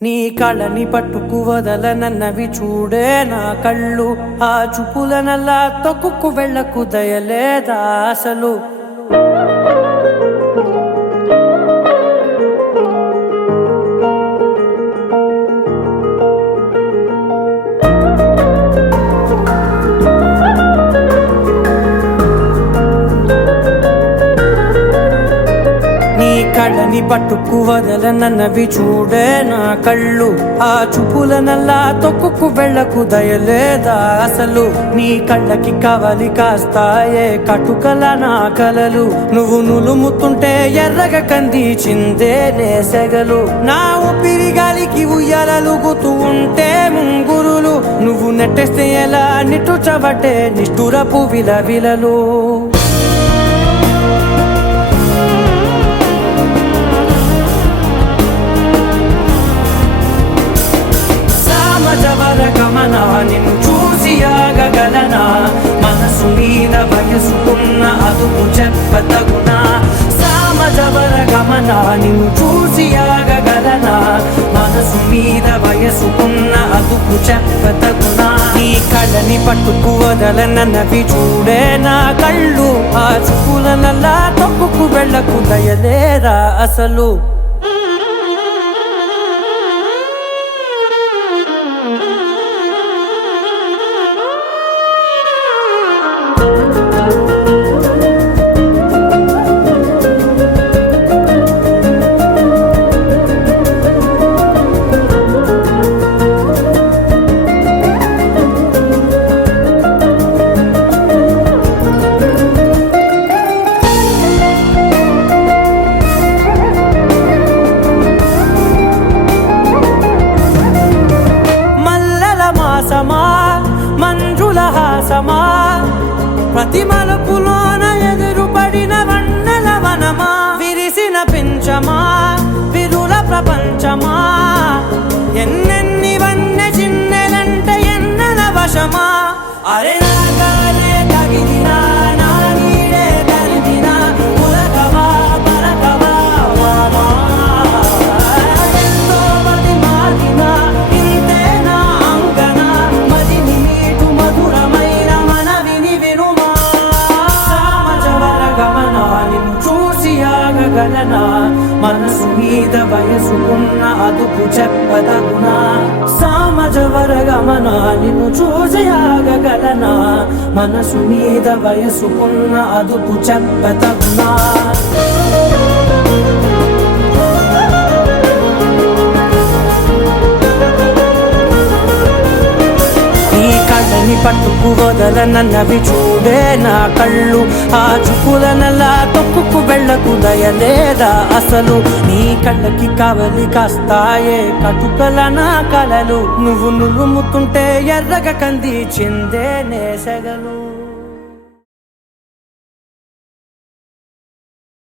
నీ కళ్ళని పట్టుకు వదలనన్నవి చూడే నా కళ్ళు, ఆ చూపులనల్లా తొక్కుకు వెళ్ళకు దయలేదా అసలు. కళ్ళని పట్టుకు వదలనన్నవి చూడే నా కళ్ళు, ఆ చూపులనల్లా తొక్కుకు వెళ్ళకు దయలేదా అసలు. నీ కళ్ళకి కవలి కాస్తాయే కటుకల నా కలలు, నువ్వు నులుముతుంటే ఎర్రగ కంది చిందే నేసెగలు. నా ఊపిరి గాలికి ఉయ్యాలలుగుతూ ఉంటే ముంగురులు, నువ్వు నెట్టేస్తే ఎలా నిట్టుచబట్టే నిష్ఠురపు విలవిలలు. గమనా నిన్ను చూసి ఆగగలనా, మనసు మీద వయసుకున్న అదుపు చెప్పతగునా. సామజవర గమనా నిన్ను చూసి ఆగగలనా, మనసు మీద వయసుకున్న అదుపు చెప్పతగునా. నీ కళ్ళని పట్టుకు వదలనన్నవి చూడే నా కళ్ళు, ఆ చూపులనల్లా తొక్కుకు వెళ్ళకు దయలేరా అసలు. మంజుల హాసమా, ప్రతి మలుపులోన ఎదురుపడిన వన్నెల వనమా, విరిసిన పించమా విరుల ప్రపంచమా, ఎన్నెన్ని వన్నె చిన్నెలంటే ఎన్నెల వశమా. అరే నాగాలే తగిలినా నా నీడే తరిదినా, ఉలకవా పలకవా మామా, ఎంతో మది మాదినా ఇంతే నా అంగన, మదిని మీటు మధురమైన మనవిని వినుమా. సామజవర గమనా నిన్ను చూసి ఆగగలనా, మనసు మీద వయసుకున్న అదుపు చెప్పదగునా. సామజవర గమనా నిన్ను చూసి ఆగగలనా, మనసు మీద వయసుకున్న అదుపు చెప్పదగునా. కళ్ళని పట్టుకు వదలనన్నవి చూడే నా కళ్ళు, ఆ చూపులనల్లా తొక్కుకు వెళ్ళకు దయలేదా అసలు. నీ కళ్ళకి కవలి కాస్తాయే కటుకల నా కలలు, నువ్వు నులుముతుంటే ఎర్రగ కంది చిందే నేసెగలు.